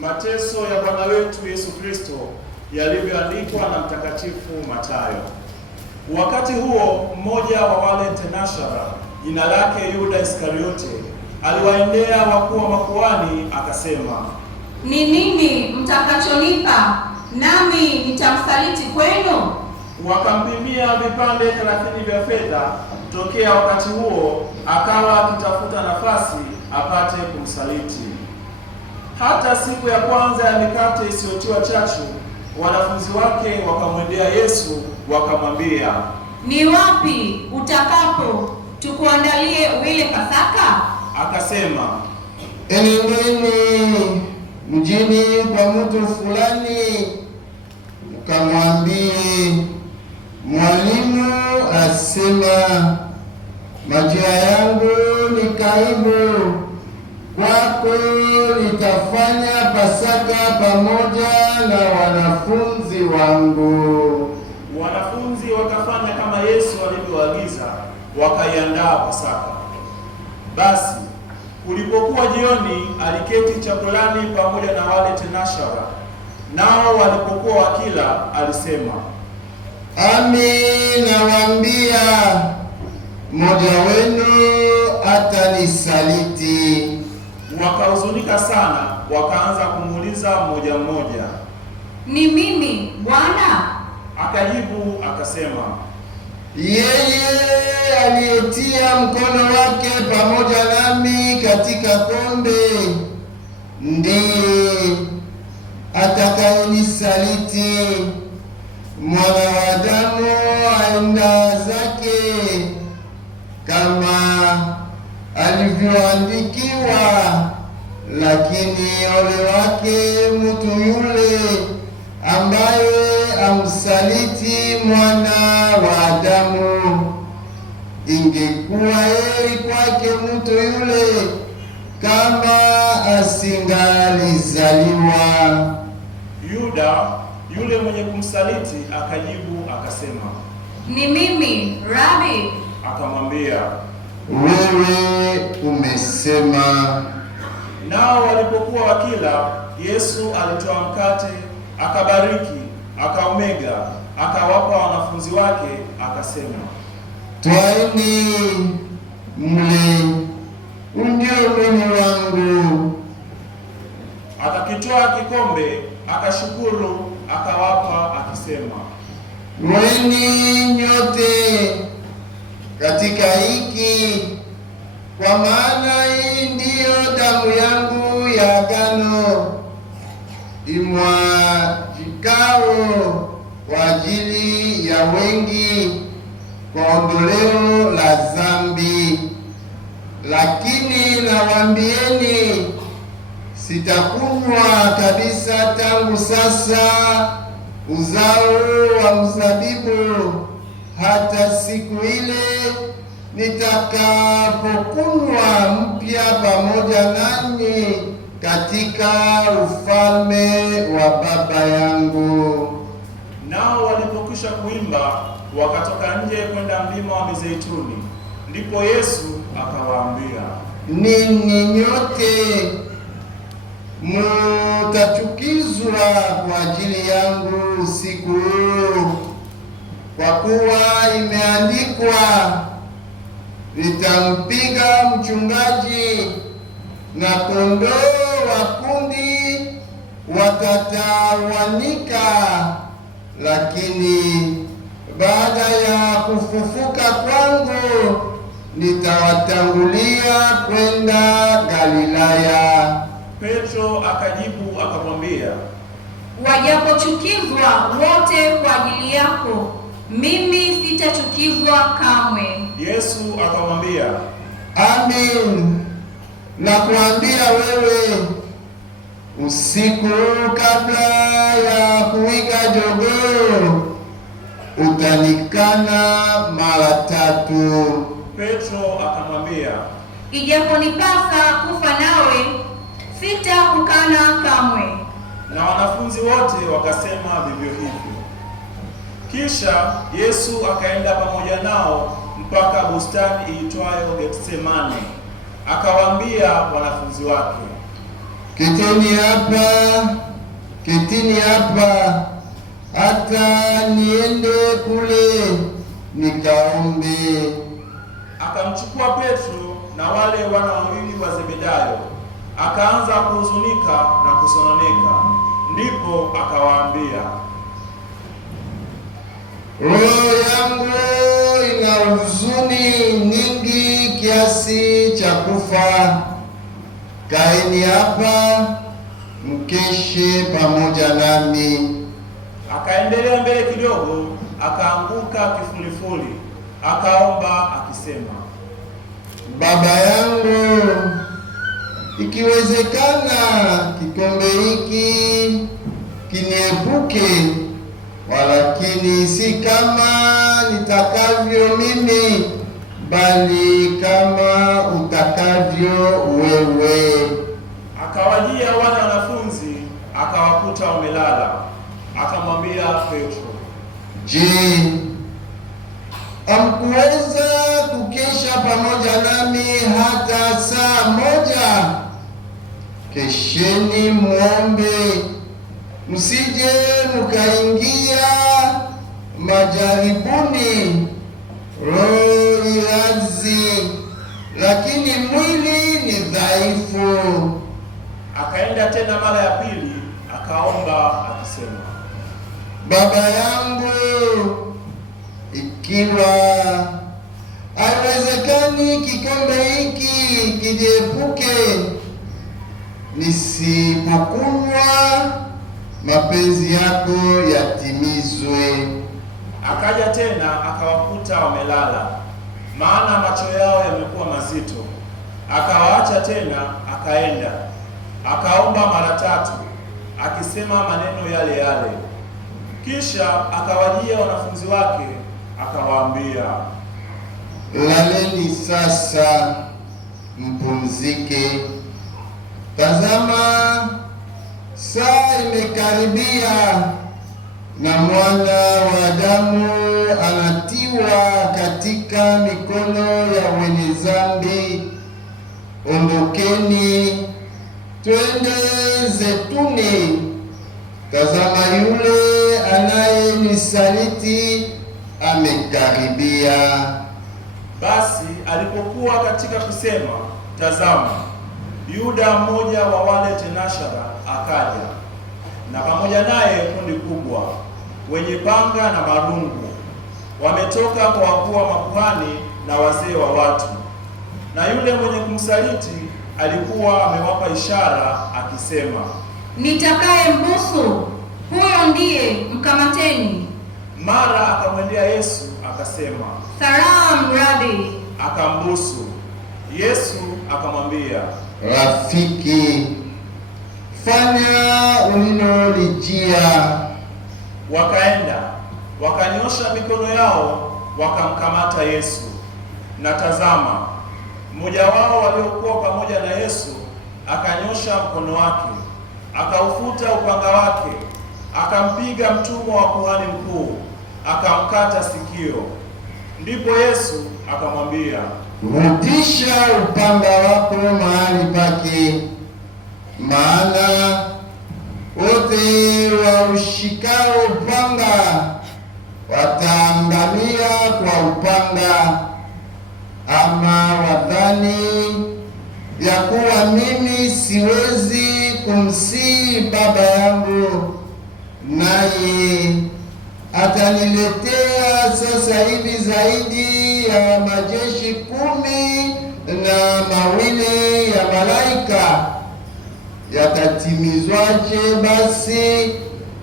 Mateso ya Bwana wetu Yesu Kristo yalivyoandikwa na Mtakatifu Mathayo. Wakati huo mmoja wa wale tenashara, jina lake Yuda Iskariote, aliwaendea wakuu wa makuhani akasema, ni nini mtakachonipa nami nitamsaliti kwenu? Wakampimia vipande 30 vya fedha. Tokea wakati huo akawa akitafuta nafasi apate kumsaliti. Hata siku ya kwanza ya mikate isiyotiwa chachu, wanafunzi wake wakamwendea Yesu wakamwambia, ni wapi utakapo tukuandalie uile Pasaka? Akasema, enendeni mjini kwa mtu fulani, mkamwambie, mwalimu asema, majira yangu ni karibu, kwako nitafanya Pasaka pamoja na wanafunzi wangu. Wanafunzi wakafanya kama Yesu alivyoagiza, wakaiandaa Pasaka. Basi kulipokuwa jioni, aliketi chakulani pamoja na wale tenashara. Nao walipokuwa wakila, alisema, Amin, nawaambia, mmoja wenu atanisaliti. Wakahuzunika sana, wakaanza kumuuliza mmoja mmoja, ni mimi Bwana? Akajibu akasema, yeye aliyetia mkono wake pamoja nami katika kombe ndiye atakayenisaliti. Mwana wa Adamu aenda zake kama alivyoandikiwa, lakini ole wake mtu yule ambaye amsaliti Mwana wa Adamu. Ingekuwa heri kwake mtu yule kama asingalizaliwa. Yuda yule mwenye kumsaliti akajibu akasema, ni mimi Rabi. Akamwambia, wewe umesema. Nao walipokuwa wakila, Yesu alitoa mkate, akabariki, akaumega, akawapa wanafunzi wake, akasema, twaeni mle, ndio mwili wangu. Akakitwaa kikombe, akashukuru, akawapa, akisema, nyweni nyote katika hiki, kwa maana hii ndiyo damu yangu ya agano, imwagikao kwa ajili ya wengi kwa ondoleo la dhambi. Lakini nawaambieni, sitakunywa kabisa tangu sasa uzao wa mzabibu hata siku ile nitakapokunywa mpya pamoja nanyi katika ufalme wa Baba yangu. Nao walipokuwa walipokwisha kuimba, wakatoka nje kwenda mlima wa Mizeituni. Ndipo Yesu akawaambia, ninyi nyote mtachukizwa kwa ajili yangu usiku huu, kwa kuwa imeandikwa, nitampiga mchungaji na kondoo wa kundi watatawanyika. Lakini baada ya kufufuka kwangu nitawatangulia kwenda Galilaya. Petro akajibu akamwambia, wajapochukizwa wote kwa ajili yako, mimi sitachukizwa kamwe. Yesu akamwambia, amin, nakuambia wewe, usiku kabla ya kuwika jogoo utanikana mara 3. Petro akamwambia, ijaponipasa kufa nawe, sitakukana kamwe. Na wanafunzi wote wakasema vivyo hivyo. Kisha Yesu akaenda pamoja nao mpaka bustani iitwayo Getsemane, akawaambia wanafunzi wake, ketini hapa hata niende kule nikaombe. Akamchukua Petro na wale wana wawili wa Zebedayo, akaanza kuhuzunika na kusononeka. Ndipo akawaambia, roho yangu ina huzuni nyingi kiasi cha kufa. Kaeni hapa mkeshe pamoja nami. Akaendelea mbele kidogo, akaanguka kifulifuli, akaomba akisema, Baba yangu, ikiwezekana kikombe hiki kiniepuke, walakini si kama nitakavyo mimi, bali kama utakavyo wewe. Akawajia wale wanafunzi, akawakuta wamelala. Akamwambia Petro, je, hamkuweza kukesha pamoja nami hata saa moja? Kesheni muombe, msije mkaingia majaribuni. Roho ilazi, lakini mwili ni dhaifu. Akaenda tena mara ya pili, akaomba akisema, Baba yangu, ikiwa haiwezekani kikombe hiki kiniepuke, nisipokunywa, mapenzi yako yatimizwe. Akaja tena akawakuta wamelala, maana macho yao yamekuwa mazito. Akawaacha tena, akaenda akaomba mara 3, akisema maneno yale yale. Kisha akawajia wanafunzi wake, akawaambia, laleni sasa mpumzike. Tazama, saa imekaribia, na Mwana wa Adamu anatiwa katika mikono ya wenye dhambi. Ondokeni, twende Zeituni. Tazama, yule anayenisaliti amekaribia. Basi alipokuwa katika kusema, tazama, Yuda mmoja wa wale tenashara akaja, na pamoja naye kundi kubwa, wenye panga na marungu, wametoka kwa wakuu wa makuhani na wazee wa watu. Na yule mwenye kumsaliti alikuwa amewapa ishara akisema, nitakaye mbusu, huyo ndiye, mkamateni. Mara akamwendea Yesu akasema, Salamu Rabi. Akambusu. Yesu akamwambia, Rafiki, fanya ulilolijia. Wakaenda wakanyosha mikono yao wakamkamata Yesu. Na tazama, mmoja wao waliokuwa pamoja na Yesu akanyosha mkono wake, akaufuta upanga wake, akampiga mtumwa wa kuhani mkuu, akamkata sikio. Ndipo Yesu akamwambia, rudisha upanga wako mahali pake, maana wote waushikao upanga wataangamia kwa upanga. Ama wadhani ya kuwa mimi siwezi kumsihi Baba yangu, naye ataniletea sasa hivi zaidi ya majeshi 12 ya malaika? Yatatimizwaje basi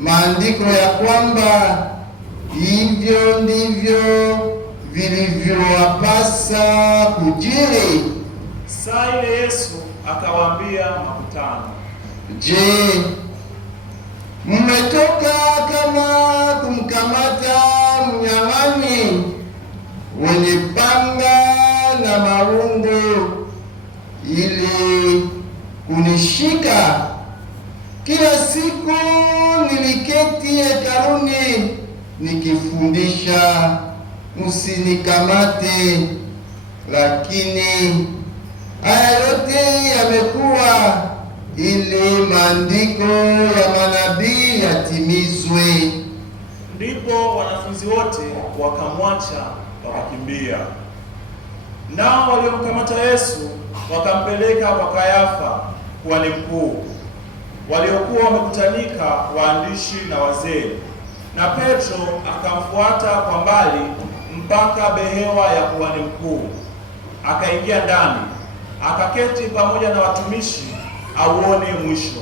maandiko ya kwamba hivyo ndivyo vilivyowapasa kujiri? Saa ile Yesu akawaambia makutano, je, mmetoka kama kumkamata mnyang'anyi wenye panga na marungu ili kunishika? Kila siku niliketi hekaluni nikifundisha, msinikamate. Lakini haya yote yamekuwa ili maandiko ya manabii yatimizwe. Ndipo wanafunzi wote wakamwacha wakakimbia. Nao waliomkamata Yesu wakampeleka kwa Kayafa, kuhani mkuu, waliokuwa wamekutanika waandishi na wazee. Na Petro akamfuata kwa mbali mpaka behewa ya kuhani mkuu, akaingia ndani, akaketi pamoja na watumishi auone mwisho.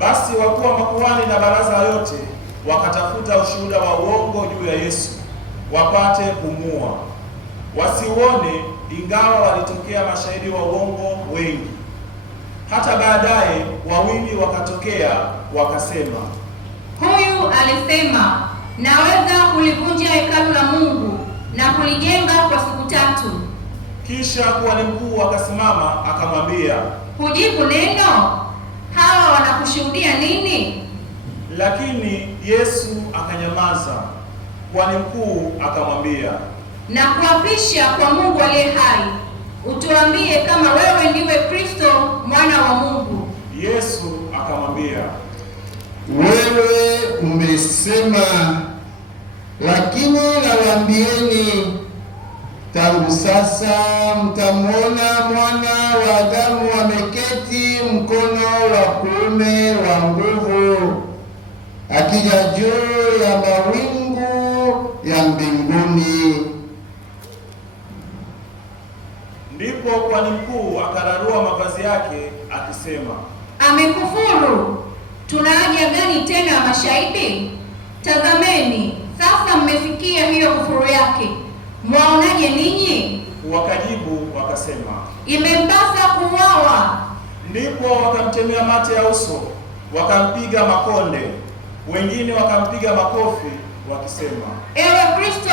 Basi wakuu wa makuhani na baraza yote wakatafuta ushuhuda wa uongo juu ya Yesu, wapate kumua, wasiuone, ingawa walitokea mashahidi wa uongo wengi. Hata baadaye wawili wakatokea wakasema, huyu alisema, naweza kulivunja hekalu la Mungu na kulijenga kwa siku 3. Kisha kuhani mkuu akasimama akamwambia, hujibu neno? Hawa wanakushuhudia nini? Lakini Yesu akanyamaza. Kuhani mkuu akamwambia, na kuapisha kwa Mungu aliye hai, utuambie kama wewe ndiwe Kristo mwana wa Mungu. Yesu akamwambia, wewe umesema. Lakini nawaambieni, tangu sasa mtamwona Mwana wa Adamu ameketi mkono wa kuume wa nguvu, akija juu ya mawingu ya mbinguni. Ndipo kuhani mkuu akararua mavazi yake akisema, amekufuru! Tuna haja gani tena ya mashahidi? Tazameni, sasa mmefikia hiyo kufuru yake. Mwaonaje ninyi? Wakajibu wakasema, imempasa kuuawa. Ndipo wakamtemea mate ya uso, wakampiga makonde, wengine wakampiga makofi wakisema, ewe Kristo